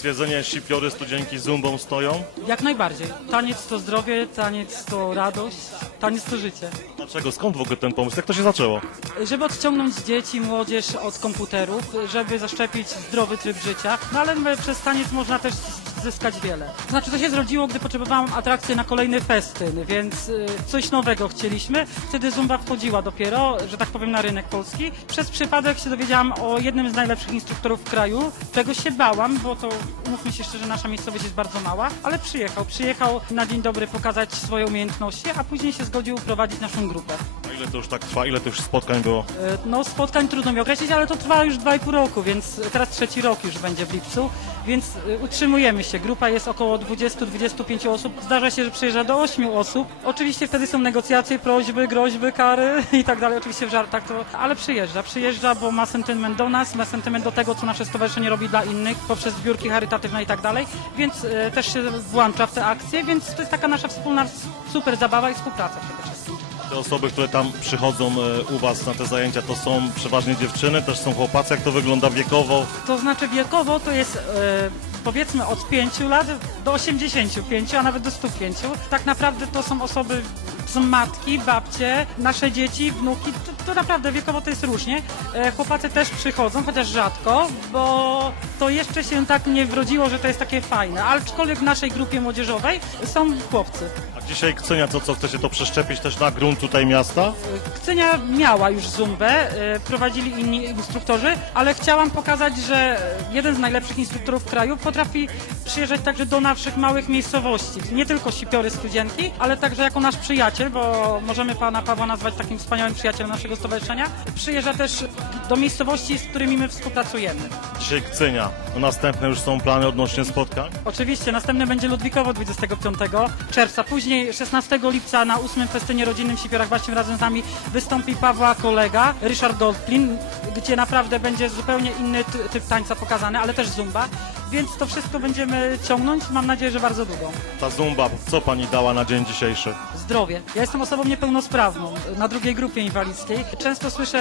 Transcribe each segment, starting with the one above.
stwierdzenie sipiory studzienki zumbą stoją. Jak najbardziej. Taniec to zdrowie, taniec to radość, taniec to życie. Dlaczego? Skąd w ogóle ten pomysł? Jak to się zaczęło? Żeby odciągnąć dzieci, młodzież od komputerów, żeby zaszczepić zdrowy tryb życia, no ale przez taniec można też zyskać wiele. Znaczy to się zrodziło, gdy potrzebowałam atrakcji na kolejny festyn, więc y, coś nowego chcieliśmy. Wtedy Zumba wchodziła dopiero, że tak powiem, na rynek polski. Przez przypadek się dowiedziałam o jednym z najlepszych instruktorów w kraju, czego się bałam, bo to, mówmy się szczerze, nasza miejscowość jest bardzo mała, ale przyjechał. Przyjechał na dzień dobry pokazać swoje umiejętności, a później się zgodził prowadzić naszą grupę. A ile to już tak trwa? Ile to już spotkań było? E, No spotkań trudno mi określić, ale to trwa już 2,5 roku, więc teraz trzeci rok już będzie w lipcu, więc e, utrzymujemy się. Grupa jest około 20-25 osób. Zdarza się, że przyjeżdża do 8 osób. Oczywiście wtedy są negocjacje, prośby, groźby, kary i tak dalej. Oczywiście w żartach to, ale przyjeżdża. Przyjeżdża, bo ma sentyment do nas, ma sentyment do tego, co nasze stowarzyszenie robi dla innych, poprzez zbiórki charytatywne i tak dalej, więc e, też się włącza w te akcje, więc to jest taka nasza wspólna super zabawa i współpraca przede wszystkim. Te osoby, które tam przychodzą e, u Was na te zajęcia, to są przeważnie dziewczyny, też są chłopacy. Jak to wygląda wiekowo? To znaczy wiekowo to jest e, powiedzmy od 5 lat do 85, a nawet do 105. Tak naprawdę to są osoby, matki, babcie, nasze dzieci, wnuki, to, to naprawdę wiekowo to jest różnie. E, chłopacy też przychodzą, chociaż rzadko, bo to jeszcze się tak nie wrodziło, że to jest takie fajne. Aczkolwiek w naszej grupie młodzieżowej są chłopcy. A dzisiaj Ksenia, co, co chcecie to przeszczepić też na grunt tutaj miasta? Kcynia miała już zumbę, e, prowadzili inni instruktorzy, ale chciałam pokazać, że jeden z najlepszych instruktorów kraju potrafi przyjeżdżać także do naszych małych miejscowości. Nie tylko Sipiory Studzienki, ale także jako nasz przyjaciel, bo możemy pana Pawła nazwać takim wspaniałym przyjacielem naszego stowarzyszenia. Przyjeżdża też do miejscowości, z którymi my współpracujemy. Dzisiaj Ksenia. No następne już są plany odnośnie spotkań. Oczywiście, następne będzie Ludwikowo 25 czerwca. Później 16 lipca na 8 festynie rodzinnym w Sipiorach właśnie razem z nami wystąpi Pawła kolega, Ryszard Goldplin, gdzie naprawdę będzie zupełnie inny ty- typ tańca pokazany, ale też zumba. Więc to wszystko będziemy ciągnąć, mam nadzieję, że bardzo długo. Ta zumba, co Pani dała na dzień dzisiejszy? Zdrowie. Ja jestem osobą niepełnosprawną, na drugiej grupie inwalidzkiej. Często słyszę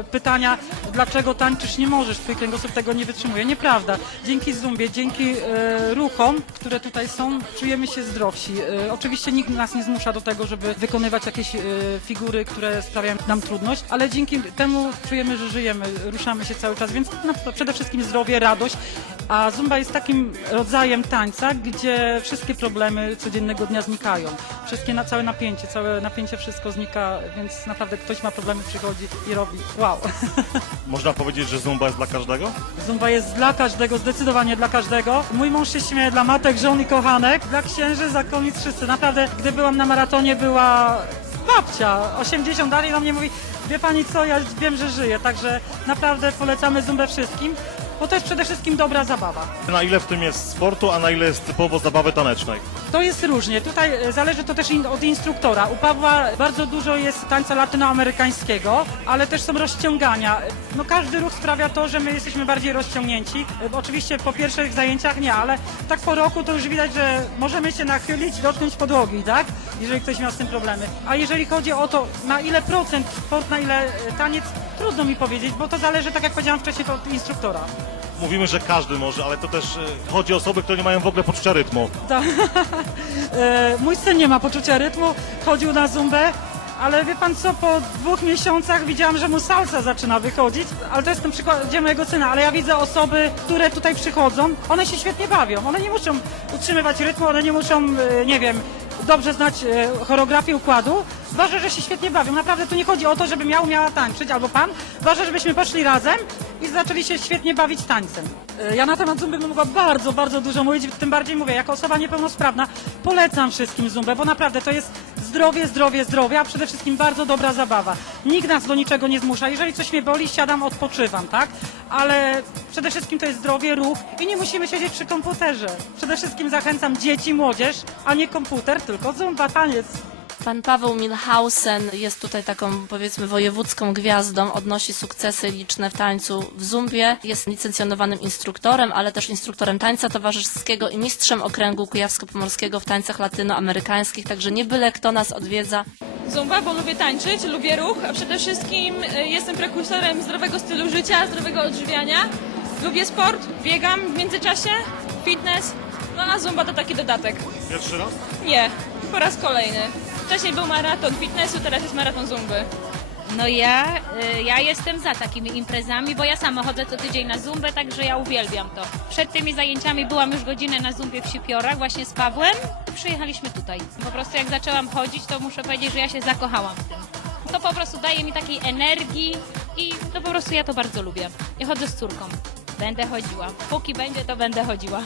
e, pytania, dlaczego tańczysz, nie możesz, twój kręgosłup tego nie wytrzymuje. Nieprawda. Dzięki zumbie, dzięki e, ruchom, które tutaj są, czujemy się zdrowsi. E, oczywiście nikt nas nie zmusza do tego, żeby wykonywać jakieś e, figury, które sprawiają nam trudność, ale dzięki temu czujemy, że żyjemy, ruszamy się cały czas, więc no, przede wszystkim zdrowie, radość. A zumba jest takim rodzajem tańca, gdzie wszystkie problemy codziennego dnia znikają. Wszystkie na całe napięcie, całe napięcie wszystko znika, więc naprawdę ktoś ma problemy, przychodzi i robi. Wow. Można powiedzieć, że zumba jest dla każdego? Zumba jest dla każdego, zdecydowanie dla każdego. Mój mąż się śmieje dla matek, żon i kochanek, dla księży, zakonnic, wszyscy. Naprawdę, gdy byłam na maratonie, była babcia, 80 dalej na mnie mówi, wie pani co, ja wiem, że żyję, także naprawdę polecamy Zumbę wszystkim, bo to jest przede wszystkim dobra zabawa. Na ile w tym jest sportu, a na ile jest typowo zabawy tanecznej? To jest różnie. Tutaj e, zależy to też in, od instruktora. U Pawła bardzo dużo jest tańca latynoamerykańskiego, ale też są rozciągania. No każdy ruch sprawia to, że my jesteśmy bardziej rozciągnięci. E, Oczywiście po pierwszych zajęciach nie, ale tak po roku to już widać, że możemy się nachylić, dotknąć podłogi, tak? Jeżeli ktoś miał z tym problemy. A jeżeli chodzi o to, na ile procent sport, na ile e, taniec, trudno mi powiedzieć, bo to zależy, tak jak powiedziałam wcześniej, to od instruktora. Mówimy, że każdy może, ale to też e, chodzi o osoby, które nie mają w ogóle poczucia rytmu. Da. E, Mój syn nie ma poczucia rytmu, chodził na zumbę, ale wie pan co, po dwóch miesiącach widziałam, że mu salsa zaczyna wychodzić, ale to jest ten przykładzie mojego syna, ale ja widzę osoby, które tutaj przychodzą, one się świetnie bawią, one nie muszą utrzymywać rytmu, one nie muszą, e, nie wiem, dobrze znać e, choreografię układu, ważne, że się świetnie bawią, naprawdę tu nie chodzi o to, żeby miał, miała tańczyć, albo pan, ważne, żebyśmy poszli razem i zaczęli się świetnie bawić tańcem. E, Ja na temat zumby bym mogła bardzo, bardzo dużo mówić, tym bardziej mówię, jako osoba niepełnosprawna polecam wszystkim zumbę, bo naprawdę to jest zdrowie, zdrowie, zdrowie, a przede wszystkim bardzo dobra zabawa. Nikt nas do niczego nie zmusza. Jeżeli coś mnie boli, siadam, odpoczywam, tak? Ale przede wszystkim to jest zdrowie, ruch i nie musimy siedzieć przy komputerze. Przede wszystkim zachęcam dzieci, młodzież, a nie komputer, tylko zumba, taniec. Pan Paweł Milhausen jest tutaj taką, powiedzmy, wojewódzką gwiazdą, odnosi sukcesy liczne w tańcu w Zumbie, jest licencjonowanym instruktorem, ale też instruktorem tańca towarzyskiego i mistrzem okręgu kujawsko-pomorskiego w tańcach latynoamerykańskich, także nie byle kto nas odwiedza. Zumba, bo lubię tańczyć, lubię ruch, a przede wszystkim e, jestem prekursorem zdrowego stylu życia, zdrowego odżywiania. Lubię sport, biegam w międzyczasie, fitness, no a zumba to taki dodatek. Pierwszy raz? Nie, po raz kolejny. Wcześniej był maraton fitnessu, teraz jest maraton zumby. No ja, y, ja jestem za takimi imprezami, bo ja sama chodzę co tydzień na zumbę, także ja uwielbiam to. Przed tymi zajęciami byłam już godzinę na zumbie w Sipiorach właśnie z Pawłem i przyjechaliśmy tutaj. Po prostu jak zaczęłam chodzić, to muszę powiedzieć, że ja się zakochałam w tym. To po prostu daje mi takiej energii i to po prostu ja to bardzo lubię. Ja chodzę z córką. Będę chodziła. Póki będzie, to będę chodziła.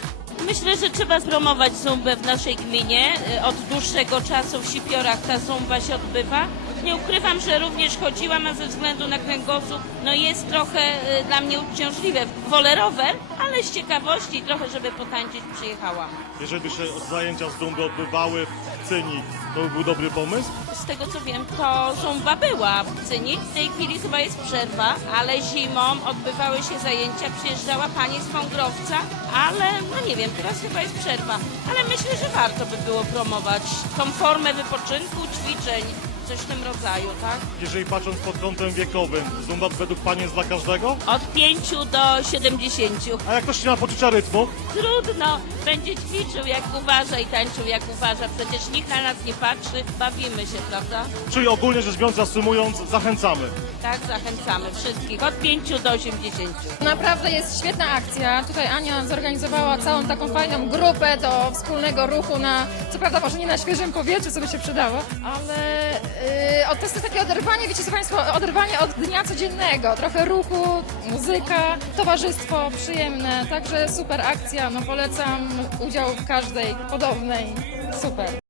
Myślę, że trzeba promować zumbę w naszej gminie. Y, Od dłuższego czasu w Sipiorach ta zumba się odbywa. Nie ukrywam, że również chodziłam, a ze względu na kręgosłup, no jest trochę y, dla mnie uciążliwe. Wolę rower, ale z ciekawości trochę, żeby potańczyć, przyjechałam. Jeżeli by się zajęcia z Dumby odbywały w Cyni, to by był dobry pomysł? Z tego co wiem, to zumba była w Cyni. W tej chwili chyba jest przerwa, ale zimą odbywały się zajęcia. Przyjeżdżała pani z Wągrowca, ale no nie wiem, teraz chyba jest przerwa. Ale myślę, że warto by było promować tą formę wypoczynku, ćwiczeń, coś w tym rodzaju, tak? Jeżeli patrząc pod kątem wiekowym, Zumba według Pani jest dla każdego? Od 5 do 70. A jak ktoś nie ma poczucia rytmu? Trudno, będzie ćwiczył jak uważa i tańczył jak uważa. Przecież nikt na nas nie patrzy, bawimy się, prawda? Czyli ogólnie rzecz biorąc, zasumując, zachęcamy. Tak, zachęcamy wszystkich. Od 5 do 80. Naprawdę jest świetna akcja. Tutaj Ania zorganizowała całą taką fajną grupę do wspólnego ruchu na, co prawda może nie na świeżym powietrzu, co by się przydało, ale yy, to jest takie oderwanie, wiecie co Państwo, oderwanie od dnia codziennego. Trochę ruchu, muzyka, towarzystwo przyjemne, także super akcja. No polecam udział w każdej podobnej. Super.